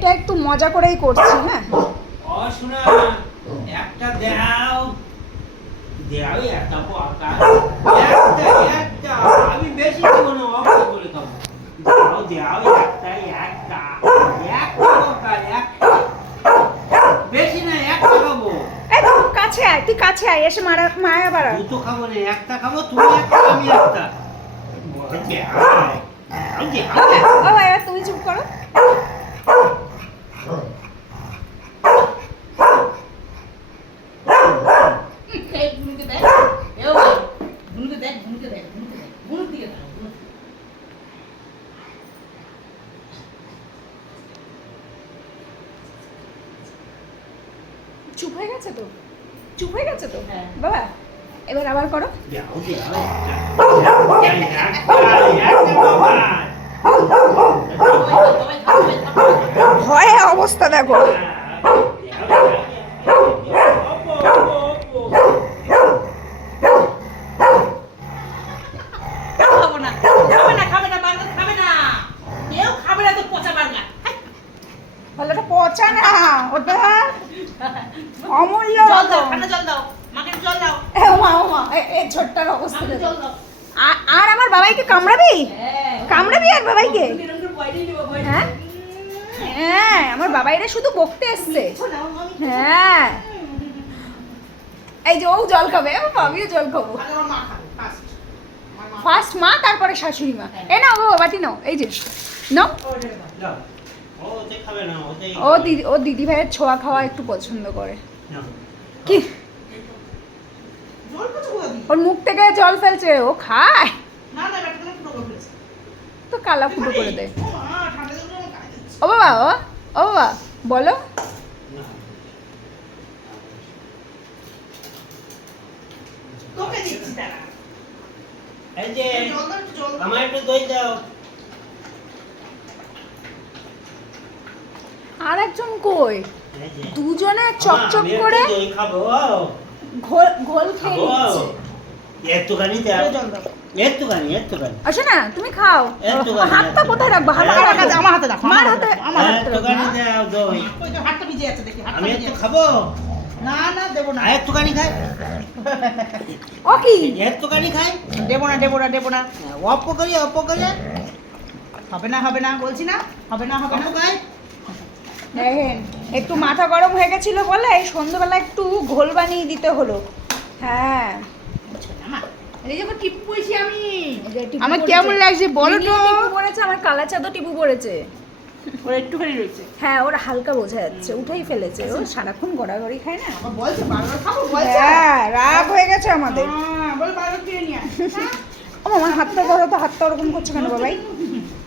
এটা একটু মজা করেই করছি। হ্যাঁ ও শোনা, একটা দাও দাও, একটা পোকা, একটা আমি বেশি খাবো না, অল্প করে খাবো। দাও দাও, একটা পোকা, একটা বেশি না, একটা খাবো। এই তো কাছে আয়, তুই কাছে আয়, এসে মায়া বাড়া। দুটো খাবো না, একটা খাবো, তুমি একটা আমি একটা। ও ভাই এবার তুমি চুপ করো। চুপ হয়ে গেছে তো, চুপ হয়ে গেছে তো বাবা, এবার আবার করো। ভয়ে অবস্থা দেখো। ওটা পচা না, ওটা অমূল্য। জল দাও, ঠান্ডা জল দাও, মাকে জল দাও। এই ছোট্টার অবস্থা দেখো। আর আমার বাবাইকে কামড়াবি, কামড়াবি আর বাবাইকে? হ্যাঁ হ্যাঁ, আমার বাবাইরা শুধু বকতে এসছে। হ্যাঁ এই যে ও জল খাবে, আমিও জল খাবো। ফার্স্ট মা, তারপরে শাশুড়ি মা। এ নাও বাবা, বাটি নাও, এই যে নাও। ও দিদি ভাইয়ের ছোঁয়া খাওয়া একটু পছন্দ করে। কি ওর মুখ থেকে জল ফেলছে, ও খায় তো কালা ফুটো করে দেয়। ও বাবা, ও বাবা বলো। আমার একটু দই দাও। আর একজন কই? দুজনে চকচক করে দই খাবো, ঘোল খেয়ে নিচ্ছে। একটুখানি দাও, একটুখানি। আসো না, তুমি খাও। হাতটা কোথায় রাখবো? হাতটা রাখো, আমার হাতে রাখো, আমার হাতে, আমার হাতে রাখো। একটুখানি দাও দই। হাতটা ভিজে আছে দেখি, আমি একটু খাবো। না না দেবো না, একটুখানি খাই। ও কি একটুখানি খাই। দেবো না, দেবো না, দেবো না। অল্প করে হবে না বলছি না, হবে না খাই। দেখেন, একটু মাথা গরম হয়ে গেছিল বলে এই সন্ধ্যাবেলা একটু ঘোল বানিয়ে দিতে হলো। হ্যাঁ এই যখন টিপু বলছি আমি, আমার কেমন লাগছে বলো তো? টিপু পড়েছে, আমার কালা চাদর টিপু পড়েছে। ওর একটুখানি রয়েছে। হ্যাঁ ওরা হালকা বোঝা যাচ্ছে, উঠেই ফেলেছে। ও সারাক্ষণ গড়াগড়ি খায় না। আবার বলছে বারবার খাবো, বলছে হ্যাঁ রাগ হয়ে গেছে আমাদের। বল বারবার কিনে নিয়ে আয়। ও আমার হাতটা ধরো তো, হাতটা ওরকম করছে কেন বাবাই?